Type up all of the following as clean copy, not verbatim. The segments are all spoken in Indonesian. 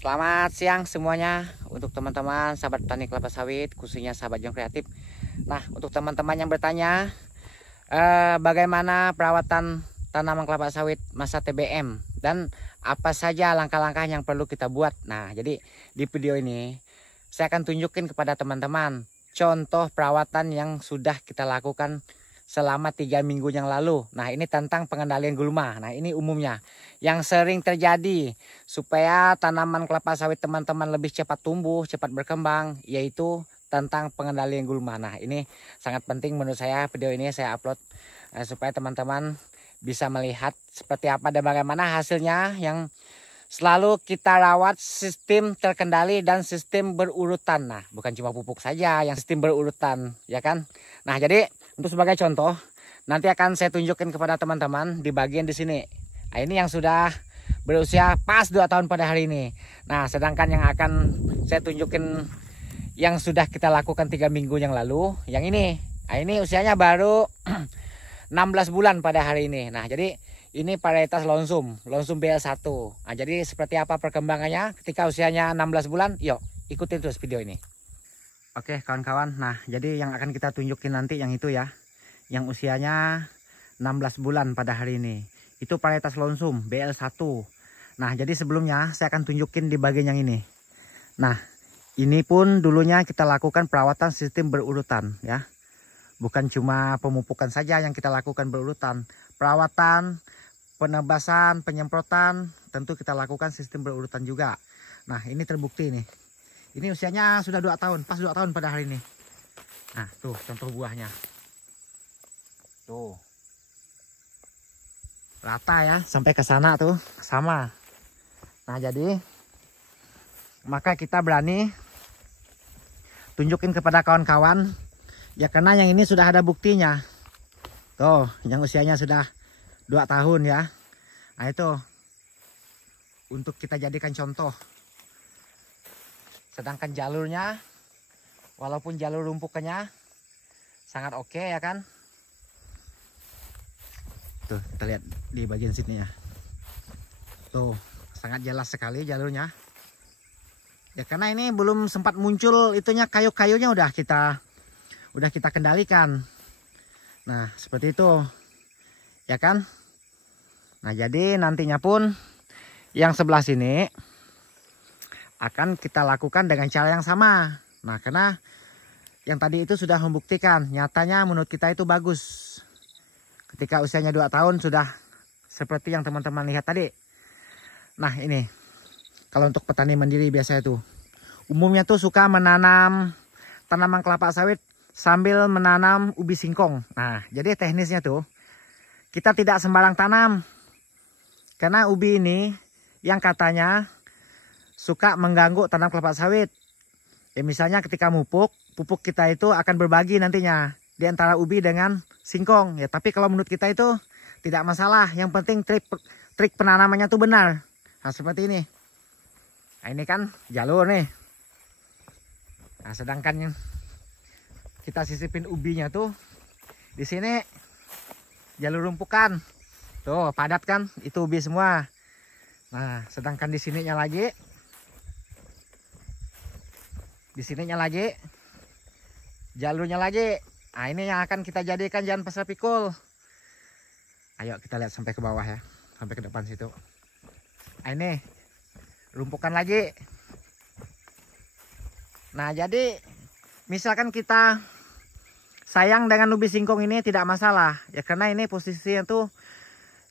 Selamat siang semuanya untuk teman-teman sahabat petani kelapa sawit, khususnya sahabat Jong Kreatif. Nah, untuk teman-teman yang bertanya bagaimana perawatan tanaman kelapa sawit masa TBM dan apa saja langkah-langkah yang perlu kita buat. Nah, jadi di video ini saya akan tunjukin kepada teman-teman contoh perawatan yang sudah kita lakukan selama 3 minggu yang lalu. Nah, ini tentang pengendalian gulma. Nah, ini umumnya yang sering terjadi supaya tanaman kelapa sawit teman-teman lebih cepat tumbuh, cepat berkembang, yaitu tentang pengendalian gulma. Nah, ini sangat penting menurut saya. Video ini saya upload supaya teman-teman bisa melihat seperti apa dan bagaimana hasilnya yang selalu kita rawat sistem terkendali dan sistem berurutan. Nah, bukan cuma pupuk saja yang sistem berurutan, ya kan? Nah, jadi untuk sebagai contoh, nanti akan saya tunjukkan kepada teman-teman di bagian di sini. Nah, ini yang sudah berusia pas 2 tahun pada hari ini. Nah, sedangkan yang akan saya tunjukkan yang sudah kita lakukan 3 minggu yang lalu, yang ini. Nah, ini usianya baru 16 bulan pada hari ini. Nah, jadi ini varietas Lonsum BL1. Nah, jadi seperti apa perkembangannya ketika usianya 16 bulan? Yuk, ikutin terus video ini. Oke kawan-kawan, nah jadi yang akan kita tunjukin nanti yang itu ya, yang usianya 16 bulan pada hari ini. Itu varietas Lonsum BL1. Nah, jadi sebelumnya saya akan tunjukin di bagian yang ini. Nah, ini pun dulunya kita lakukan perawatan sistem berurutan ya. Bukan cuma pemupukan saja yang kita lakukan berurutan. Perawatan, penebasan, penyemprotan tentu kita lakukan sistem berurutan juga. Nah, ini terbukti nih. Ini usianya sudah 2 tahun, pas 2 tahun pada hari ini. Nah, tuh contoh buahnya. Tuh. Rata ya, sampai ke sana tuh, sama. Nah, jadi maka kita berani tunjukin kepada kawan-kawan. Ya karena yang ini sudah ada buktinya. Tuh, yang usianya sudah 2 tahun ya. Nah, itu untuk kita jadikan contoh. Sedangkan jalurnya, walaupun jalur rumpukannya sangat oke ya kan. Tuh, kita lihat di bagian sini ya. Tuh, sangat jelas sekali jalurnya. Ya karena ini belum sempat muncul itunya, kayu-kayunya udah kita kendalikan. Nah, seperti itu. Ya kan? Nah, jadi nantinya pun yang sebelah sini akan kita lakukan dengan cara yang sama. Nah, karena yang tadi itu sudah membuktikan, nyatanya menurut kita itu bagus. Ketika usianya 2 tahun sudah seperti yang teman-teman lihat tadi. Nah, ini kalau untuk petani mandiri biasa itu umumnya tuh suka menanam tanaman kelapa sawit sambil menanam ubi singkong. Nah, jadi teknisnya tuh kita tidak sembarang tanam. Karena ubi ini yang katanya suka mengganggu tanam kelapa sawit. Ya misalnya ketika pupuk kita itu akan berbagi nantinya di antara ubi dengan singkong. Ya tapi kalau menurut kita itu tidak masalah. Yang penting trik penanamannya tuh benar. Nah, seperti ini. Nah, ini kan jalur nih. Nah, sedangkan kita sisipin ubinya tuh di sini jalur rumpukan. Tuh padat kan? Itu ubi semua. Nah, sedangkan di sininya lagi, jalurnya lagi. Nah, ini yang akan kita jadikan jalan pasar pikul. Ayo kita lihat sampai ke bawah ya, sampai ke depan situ. Nah, ini rumpukan lagi. Nah, jadi misalkan kita sayang dengan ubi singkong ini tidak masalah ya, karena ini posisinya tuh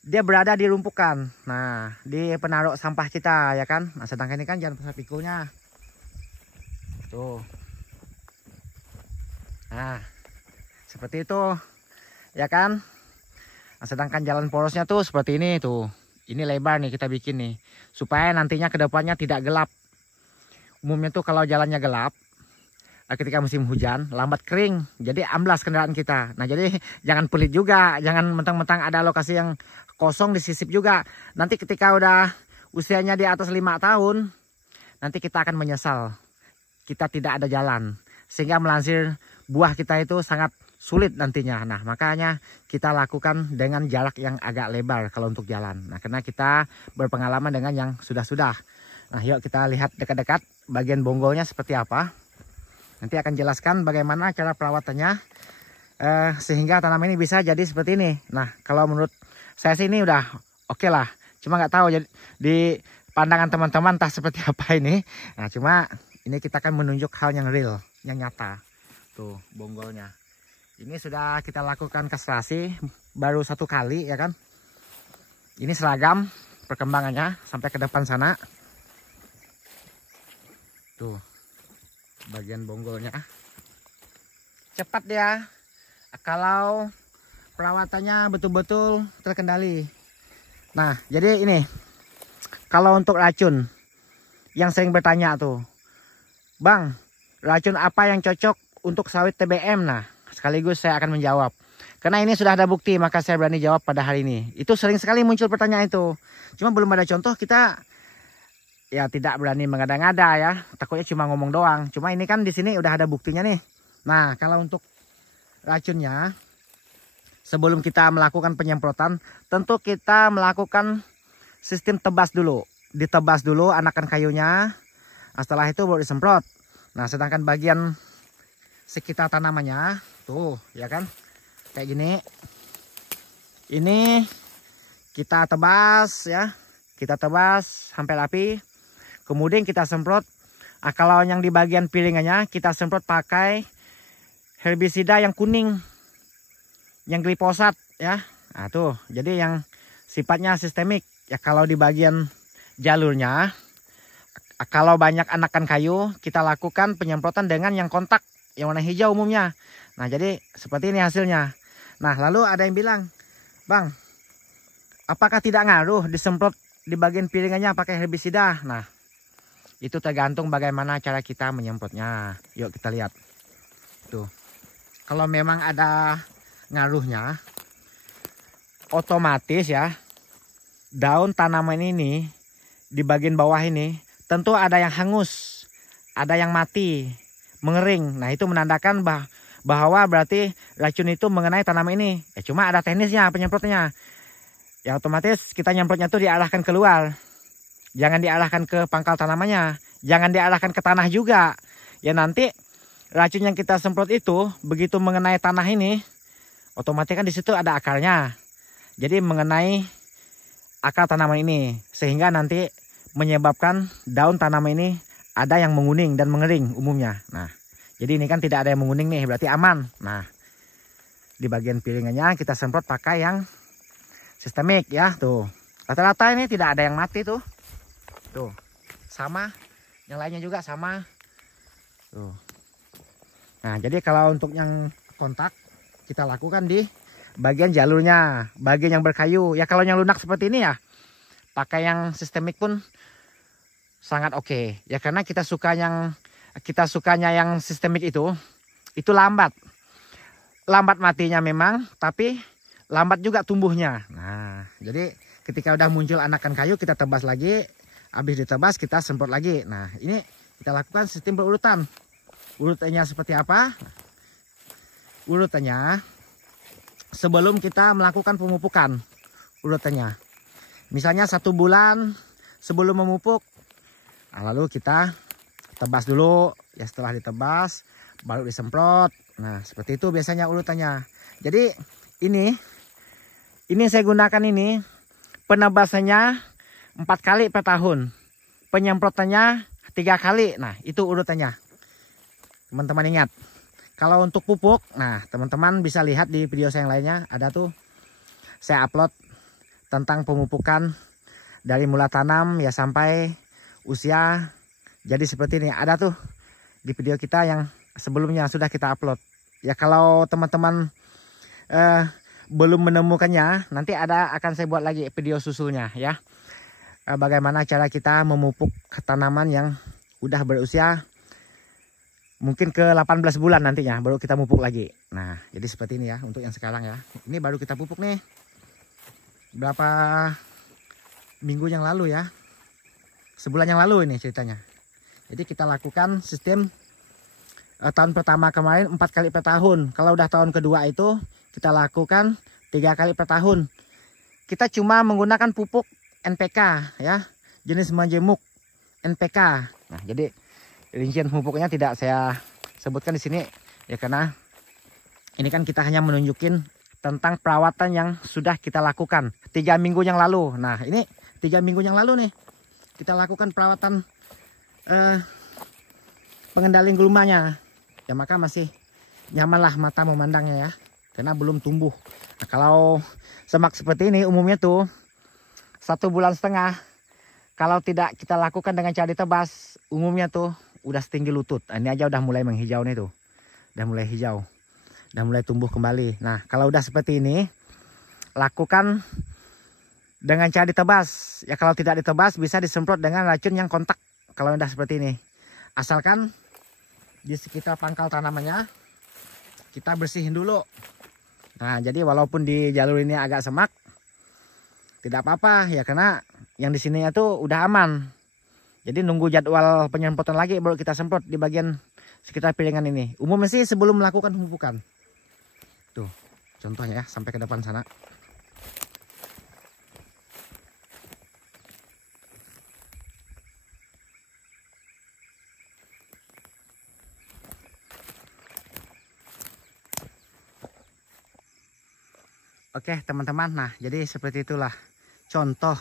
dia berada di rumpukan. Nah, di penaruh sampah kita ya kan. Nah, sedangkan ini kan jalan pasar pikulnya. Tuh. Nah, seperti itu ya kan. Nah, sedangkan jalan porosnya tuh seperti ini tuh. Ini lebar nih kita bikin nih supaya nantinya kedepannya tidak gelap. Umumnya tuh kalau jalannya gelap ketika musim hujan lambat kering, jadi amblas kendaraan kita. Nah, jadi jangan pelit juga, jangan mentang-mentang ada lokasi yang kosong disisip juga. Nanti ketika udah usianya di atas 5 tahun, nanti kita akan menyesal kita tidak ada jalan, sehingga melansir buah kita itu sangat sulit nantinya. Nah, makanya kita lakukan dengan jarak yang agak lebar kalau untuk jalan. Nah, karena kita berpengalaman dengan yang sudah-sudah. Nah, yuk kita lihat dekat-dekat bagian bonggolnya seperti apa. Nanti akan jelaskan bagaimana cara perawatannya sehingga tanaman ini bisa jadi seperti ini. Nah, kalau menurut saya sih ini udah oke lah. Cuma nggak tahu jadi di pandangan teman-teman entah seperti apa ini. Nah, cuma ini kita akan menunjuk hal yang real, yang nyata. Tuh bonggolnya. Ini sudah kita lakukan kastrasi baru 1 kali ya kan. Ini seragam perkembangannya sampai ke depan sana. Tuh bagian bonggolnya. Cepat dia kalau perawatannya betul-betul terkendali. Nah, jadi ini kalau untuk racun yang sering bertanya tuh, Bang, racun apa yang cocok untuk sawit TBM? Nah, sekaligus saya akan menjawab. Karena ini sudah ada bukti, maka saya berani jawab pada hari ini. Itu sering sekali muncul pertanyaan itu. Cuma belum ada contoh, kita ya tidak berani mengada-ngada ya. Takutnya cuma ngomong doang. Cuma ini kan di sini udah ada buktinya nih. Nah, kalau untuk racunnya, sebelum kita melakukan penyemprotan, tentu kita melakukan sistem tebas dulu. Ditebas dulu anakan kayunya. Nah, setelah itu baru disemprot. Nah, sedangkan bagian sekitar tanamannya, tuh ya kan, kayak gini. Ini kita tebas ya. Kita tebas sampai rapi. Kemudian kita semprot. Nah, kalau yang di bagian piringannya, kita semprot pakai herbisida yang kuning. Yang glifosat ya. Nah tuh, jadi yang sifatnya sistemik ya. Kalau di bagian jalurnya, kalau banyak anakan kayu, kita lakukan penyemprotan dengan yang kontak yang warna hijau umumnya. Nah, jadi seperti ini hasilnya. Nah, lalu ada yang bilang, Bang, apakah tidak ngaruh disemprot di bagian piringannya pakai herbisida? Nah, itu tergantung bagaimana cara kita menyemprotnya. Yuk kita lihat. Tuh. Kalau memang ada ngaruhnya, otomatis ya daun tanaman ini di bagian bawah ini tentu ada yang hangus, ada yang mati, mengering. Nah, itu menandakan bahwa berarti racun itu mengenai tanaman ini. Ya cuma ada teknisnya penyemprotnya. Ya otomatis kita nyemprotnya tuh diarahkan keluar. Jangan diarahkan ke pangkal tanamannya, jangan diarahkan ke tanah juga. Ya nanti racun yang kita semprot itu begitu mengenai tanah ini, otomatis kan di situ ada akarnya. Jadi mengenai akar tanaman ini sehingga nanti menyebabkan daun tanaman ini ada yang menguning dan mengering umumnya. Nah, jadi ini kan tidak ada yang menguning nih, berarti aman. Nah, di bagian piringannya kita semprot pakai yang sistemik ya, tuh. Rata-rata ini tidak ada yang mati tuh. Tuh. Sama, yang lainnya juga sama. Tuh. Nah, jadi kalau untuk yang kontak kita lakukan di bagian jalurnya, bagian yang berkayu. Ya kalau yang lunak seperti ini ya, pakai yang sistemik pun sangat oke. Ya karena kita sukanya yang sistemik itu lambat. Lambat matinya memang, tapi lambat juga tumbuhnya. Nah, jadi ketika udah muncul anakan kayu kita tebas lagi, habis ditebas kita semprot lagi. Nah, ini kita lakukan sistem berurutan. Urutannya seperti apa? Urutannya sebelum kita melakukan pemupukan. Urutannya. Misalnya 1 bulan sebelum memupuk. Nah, lalu kita tebas dulu. Ya setelah ditebas baru disemprot. Nah, seperti itu biasanya urutannya. Jadi ini saya gunakan ini penebasannya 4 kali per tahun. Penyemprotannya 3 kali. Nah, itu urutannya. Teman-teman ingat, kalau untuk pupuk, nah teman-teman bisa lihat di video saya yang lainnya, ada tuh saya upload tentang pemupukan dari mula tanam ya sampai usia jadi seperti ini. Ada tuh di video kita yang sebelumnya sudah kita upload. Ya kalau teman-teman belum menemukannya, nanti akan saya buat lagi video susulnya ya. Bagaimana cara kita memupuk tanaman yang udah berusia mungkin ke 18 bulan nantinya baru kita pupuk lagi. Nah, jadi seperti ini ya untuk yang sekarang ya. Ini baru kita pupuk nih. Berapa minggu yang lalu ya. Sebulan yang lalu ini ceritanya. Jadi kita lakukan sistem tahun pertama kemarin 4 kali per tahun. Kalau udah tahun kedua itu kita lakukan 3 kali per tahun. Kita cuma menggunakan pupuk NPK ya, jenis majemuk. NPK. Nah, jadi rincian pupuknya tidak saya sebutkan di sini ya, karena ini kan kita hanya menunjukin tentang perawatan yang sudah kita lakukan 3 minggu yang lalu. Nah, ini 3 minggu yang lalu nih kita lakukan perawatan pengendalian gulmanya. Ya, maka masih nyamanlah mata memandangnya ya, karena belum tumbuh. Nah, kalau semak seperti ini umumnya tuh 1,5 bulan kalau tidak kita lakukan dengan cara ditebas, umumnya tuh udah setinggi lutut. Nah, ini aja udah mulai menghijau nih tuh. Udah mulai hijau. Udah mulai tumbuh kembali. Nah, kalau udah seperti ini, lakukan dengan cara ditebas. Ya, kalau tidak ditebas bisa disemprot dengan racun yang kontak. Kalau udah seperti ini. Asalkan di sekitar pangkal tanamannya kita bersihin dulu. Nah, jadi walaupun di jalur ini agak semak, tidak apa-apa ya, karena yang di sini itu udah aman. Jadi nunggu jadwal penyemprotan lagi baru kita semprot di bagian sekitar piringan ini. Umumnya sih sebelum melakukan pemupukan. Tuh, contohnya ya, sampai ke depan sana. Oke teman-teman, nah jadi seperti itulah contoh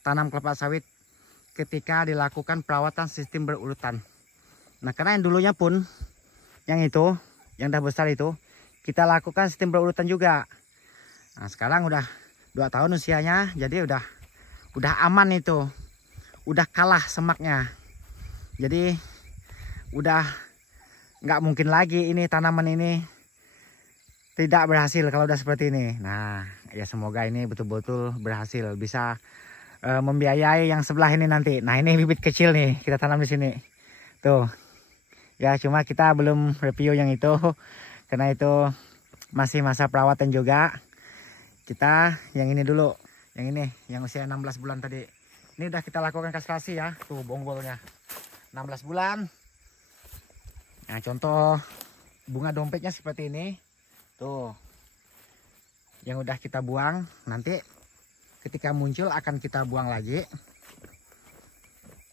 tanam kelapa sawit ketika dilakukan perawatan sistem berurutan. Nah, karena yang dulunya pun yang itu, yang udah besar itu kita lakukan sistem berurutan juga. Nah, sekarang udah 2 tahun usianya, jadi udah aman itu, udah kalah semaknya. Jadi udah nggak mungkin lagi ini tanaman ini tidak berhasil kalau udah seperti ini. Nah, ya semoga ini betul-betul berhasil, bisa membiayai yang sebelah ini nanti. Nah, ini bibit kecil nih kita tanam di sini. Tuh. Ya, cuma kita belum review yang itu karena itu masih masa perawatan juga. Kita yang ini dulu. Yang ini yang usia 16 bulan tadi. Ini udah kita lakukan kastrasi ya. Tuh bonggolnya. 16 bulan. Nah, contoh bunga dompetnya seperti ini. Tuh, yang udah kita buang, nanti ketika muncul akan kita buang lagi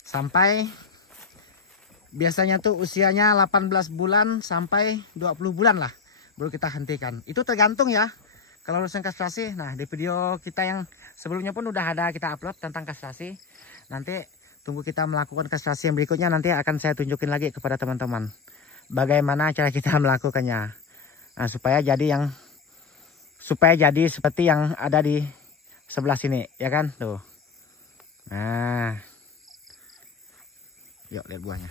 sampai biasanya tuh usianya 18 bulan sampai 20 bulan lah baru kita hentikan. Itu tergantung ya kalau urusan kastrasi. Nah, di video kita yang sebelumnya pun udah ada kita upload tentang kastrasi. Nanti tunggu kita melakukan kastrasi yang berikutnya, nanti akan saya tunjukin lagi kepada teman-teman bagaimana cara kita melakukannya. Nah, supaya jadi seperti yang ada di sebelah sini, ya kan? Tuh. Nah. Yuk lihat buahnya.